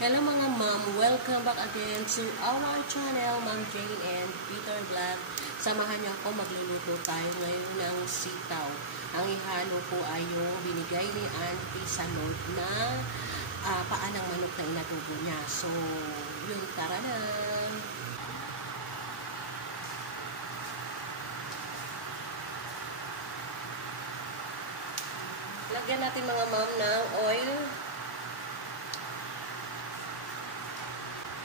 Hello mga ma'am, welcome back again to our channel, Ma'am Jane and Peter Vlog. Samahan niyo ako, magluluto tayo ngayon ng sitaw. Ang ihalo po ay yung binigay ni Auntie sa Lord na paa ng manok na inatubo niya. So, yun, tara na! Lagyan natin mga ma'am ng oil.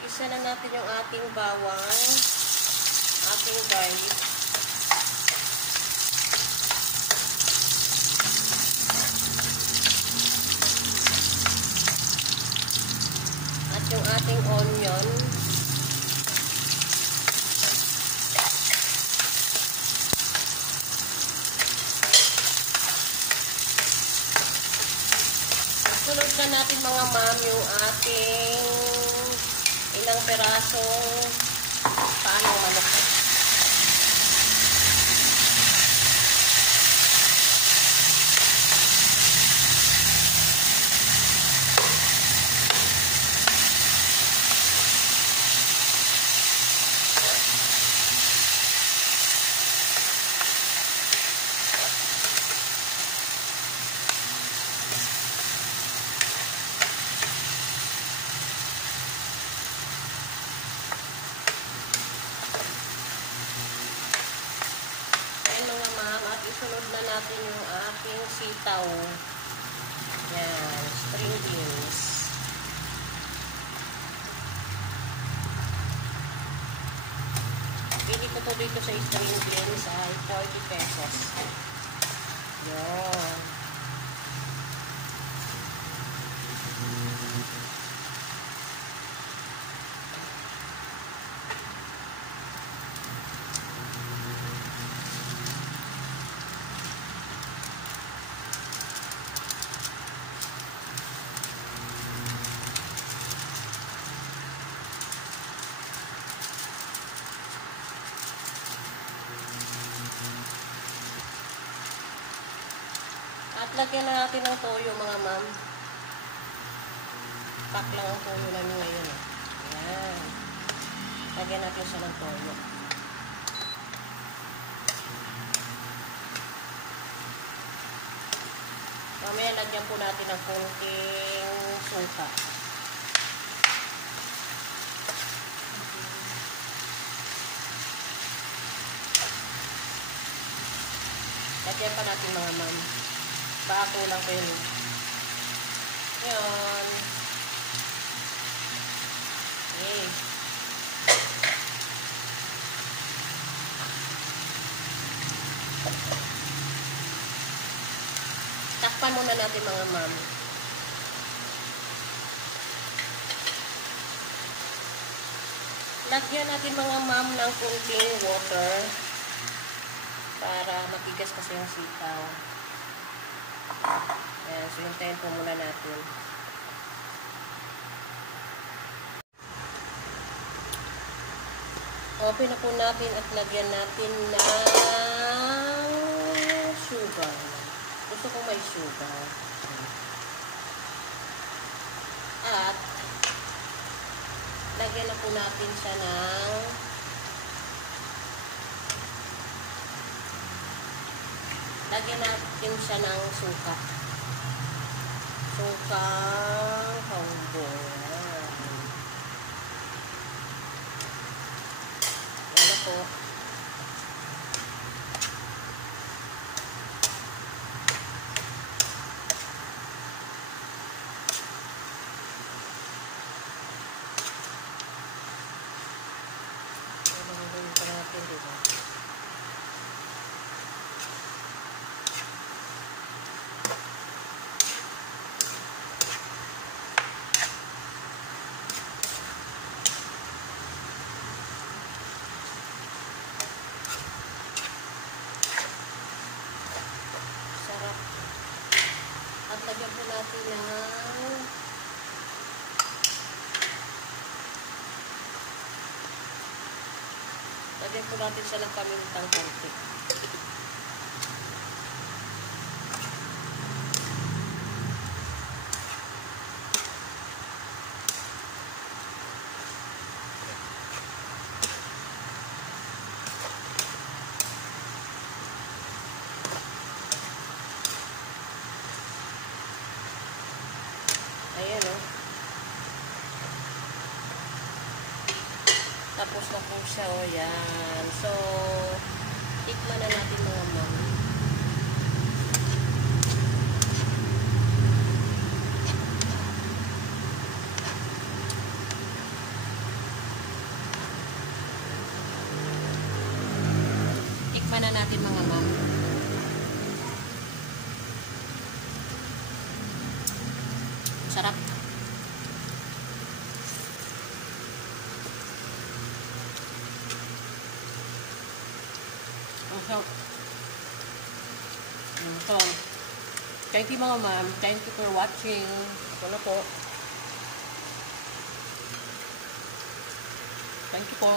Isa na natin yung ating bawang, ating garlic. At yung ating onion. Sunod na natin mga ma'am yung ating ilang perasong paa ng manok. Isunod na natin yung ating sitaw. Yan, string beans. Bili ko po dito sa string beans ay 40 pesos. Yan. At lagyan na natin ng toyo mga ma'am. Pack lang ang toyo namin ngayon eh. Ayan. Lagyan natin siya ng toyo. Mamaya lagyan po natin ng konting suka. Lagyan pa natin mga ma'am. Bako lang ko yun. Yan. Okay. Takpan muna natin mga ma'am. Lagyan natin mga ma'am ng kunting water para matigas kasi yung sitaw. Ayan, so hintayin po muna natin. Open na po natin at lagyan natin ng sugar. Gusto ko may sugar. At lagyan na po natin siya ng suka. Sukang haubo. Yan na po. Ilalagay pa natin dito. At lagyan po natin ng siya ng pamintang konti. Tapos na po siya, o yan. So, tikman na natin mga ma'am. Tikman na natin mga ma'am. Sarap. So, thank you mga ma'am. Thank you for watching. Ito na po. Thank you po.